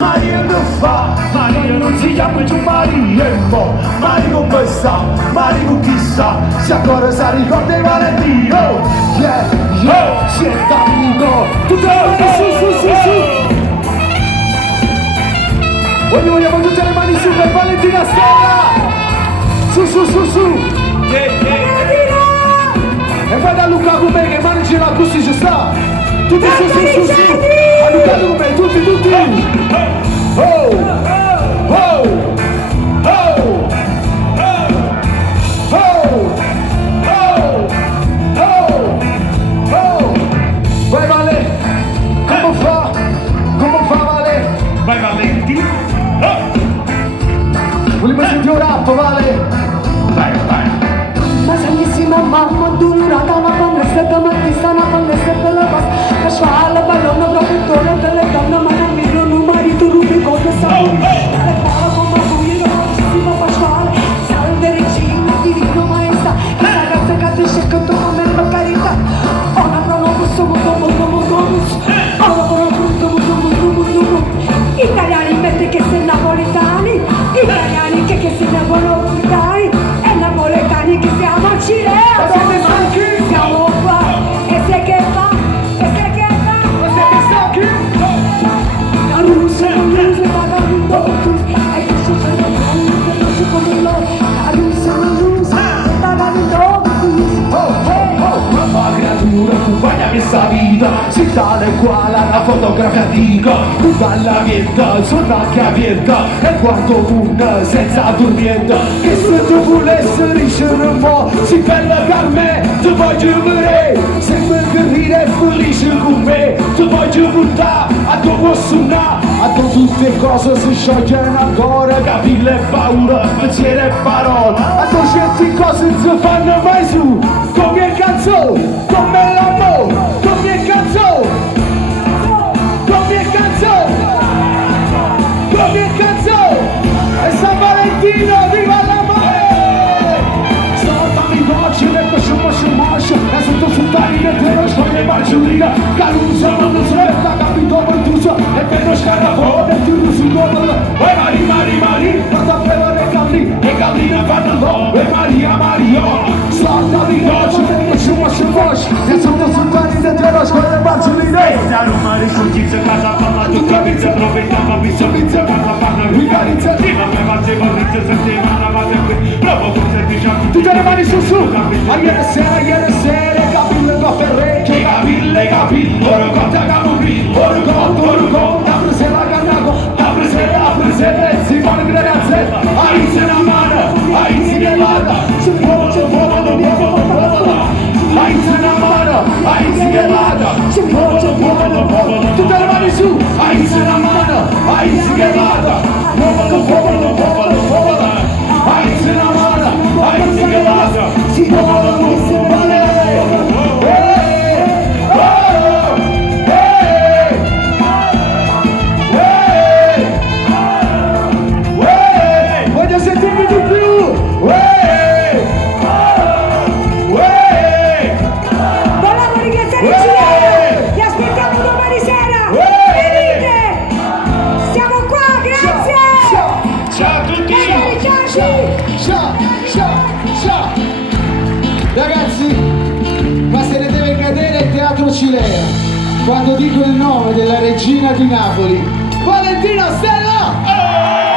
Maria non fa, Maria non si chiama più Maria e mo Maria con questa, Maria con chissà se ancora si ricorda di Valentino. Yeah, yeah, siete amico. Tutte le mani su. Vogliamo tutte le mani su per Valentina Stella. Su. E guarda Luca con me che mani ce l'ha così ci sta. Tutti su. A Luca con me, tutti. Vai Vale, come fa Vale? Vai Valenti. Vogliamo sentire un rap Vale? Vai. Ma sanissima mamma durata una pandesca da mattista una pandesca della pasta la scialla ballona protettore delle donne ma non vedono un marito rubi con le salve le pala come lui l'orissimo pasquale salve regina divino maestà che ragazza capisce che tu come per carità ora provo questo mondo italiani invece che sei napoletani italiani che sei napoletani e napoletani che siamo cileo siamo qua e sai che fa la russa vagabondo e questo sono non si come loro la russa vagabondo Mamma creatura, tu vai a questa vita, si tale quale una fotografia antica, tu dalla vita, sono anche aperta, e quanto mondo senza dormiente, che se tu volessi ricevere un po', si bella per me, tu voglio morire, se vuoi ridere felice con me, tu voglio buttare, a tu vuoi suonare, a tu tutte cose si sciogliono ancora, capire e paura, pensiero e parole, a tu certe cose non si fanno mai su, come canzone, come l'amore, come canzone, e San Valentino, viva l'amore! Saltami voce, le cosce mosce, e sotto sultani che te lo scoglie marciulina, calusa, non si resta capito per tu, e per lo scarafone, tu non si godono, e Mari, porta per le galline fanno go, e Maria, saltami voce, le cosce mosce, e sotto sultani che te lo scoglie marciulina, Da Roma risorgizia casa parla tutta pizza troviamo pizza casa parla Vigarizia. ma faceva pizza settimana vado qui provo forse diciamo Tutte le mani su. A ieri sera, capille qua ferrecchie, capille, oro conta camupi, oro conta, prese la cannaco, prese, si fa le ragazze, ai se la mano, ai si che vada, si può, ai se la mano, ai si che vada, si può, tutte le mani su, ai se la mano, ai si che vada, ai se la mano, ai si che vada, si può, voglio sentirmi di più, buon lavoro che sei vicino ti aspettiamo domani sera venite siamo qua grazie ciao a tutti Ciao. Ragazzi, ma se ne deve cadere il teatro Cilea quando dico il nome della regina di Napoli, Valentina Stella!